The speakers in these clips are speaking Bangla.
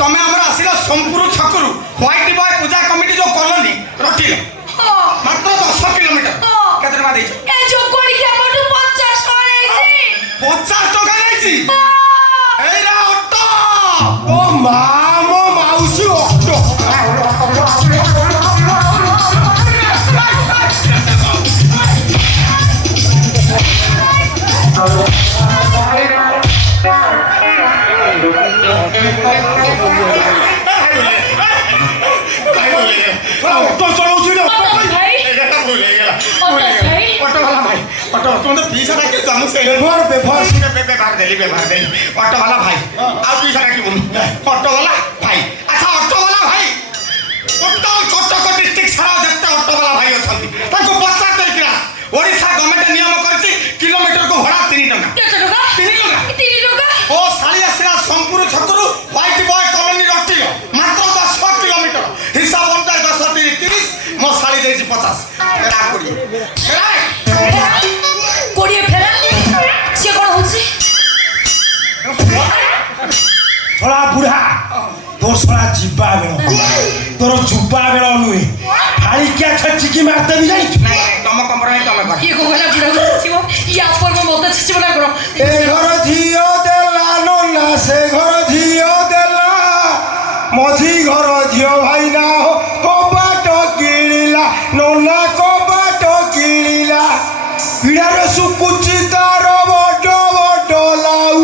তুমি আমার আসিল সোমপুর ছকরু হোয়াইট বয় পূজা কমিটি যে কলোনি রটিল মাত্র 10 কিলোমিটার কেতে টাকা দিয়েছ? এই যোগ করি কি আমার 50 টাকা নেইছি। 50 টাকা নেইছি? এই রে অটো ও মা মো মাউসি অটো অটো চলাউছি না ভাই এটা ভুল হয়ে গেল। ভাই অটোওয়ালা ভাই অটো তুমি তো পিসা ডাকি জানো সেই ব্যবহার ব্যবহার ব্যবহার দেলি অটোওয়ালা ভাই আর পিসা ডাকি বলুন অটোওয়ালা ভাই আচ্ছা অটোওয়ালা ভাই কটক ডিস্ট্রিক্ট সারা যেতে অটোওয়ালা ভাই অଛନ୍ତି তাকে পচাতে কিনা ওড়িশা গভর্নমেন্ট নিয়ম করছি কিলোমিটার কো ভড়া 3 টাকা কত টাকা? 3 টাকা 3 টাকা। ও শাড়ি আসিলা সোমপুর ছকরু হোয়াইট বয় কলোনি রটিল মাত্র 10 কিলোমিটার হিসাব অনুযায়ী 10 30 মো শাড়ি দেইছি 50 এরা করি এরা কোড়িয়ে ফেরা সে কোন হচ্ছে? থোড়া বুড়া তোর সরা জিব্বা বেড় তোর জুব্বা বেড় নুহে ভাই কে ছচিকি মারতে বি জানি নাই তম কম্প্রমাইজ তমে কর ইয়ে কোলা বুড়া ছিছিব ইয়া পর্ব মত ছিছিব না করো। এ ঘর ঝিও দেলা ননা সে ঘর ঝিও দেলা মঝি ঘর ঝিও ভাই না কবাট কিଣିলা ননা কবাট কিଣିলা ভিড়ার সুকুচি তার বড় বড় লাউ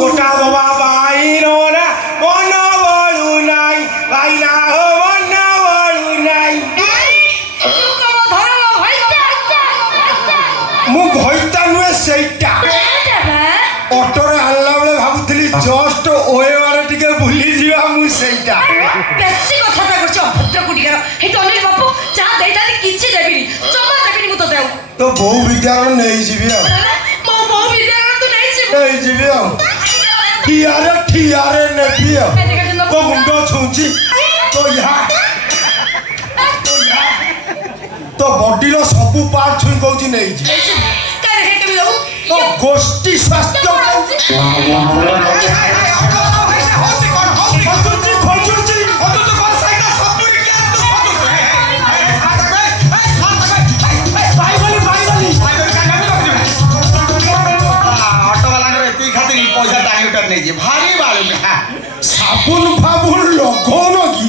গোটা বাবা ভাই ননা মন বড়ু নাই ভাই না মন বড়ু নাই তু কম ধরো ভাই মু ঘইতা নুয়ে সেইটা অটোরে আনলা বেলে ভাবুଥିଲି জস্ট ওয়েবারে টিকে ভুলি ଯିବା ମୁଁ ସେଇଟା বেশি কথাটা করছ ভদ্র কুটিকার হে টনির বাপু চা দেই তালি কিছু দেবিনি জমা দেবিনি মু তো দেও তো বউ বিদ্যালয় ନେଇଯିବି ଆଉ মো মো বিদ্যালয় তো নাইছি ନେଇଯିବି ଆଉ ଠିଆରେ ନେବି ଆଉ ତୋ ମୁଣ୍ଡ ଛୁଞ୍ଚି ତୋ ତୋ ବଡିର ସବୁ ପାର୍ଟ ଛୁଇଁ କହୁଛି ନେଇଛି কারে হে কবি দাও ତୋ ଗୋଷ୍ଠୀ ସ୍ୱାସ୍ଥ୍ୟ ଖୋଜୁଛି ପଇସା ଟାଇମ୍ ନେଇଛି ଭାରି ବାଳୁ ସାବୁନ ଫାବୁନ ଲଗଉନ କି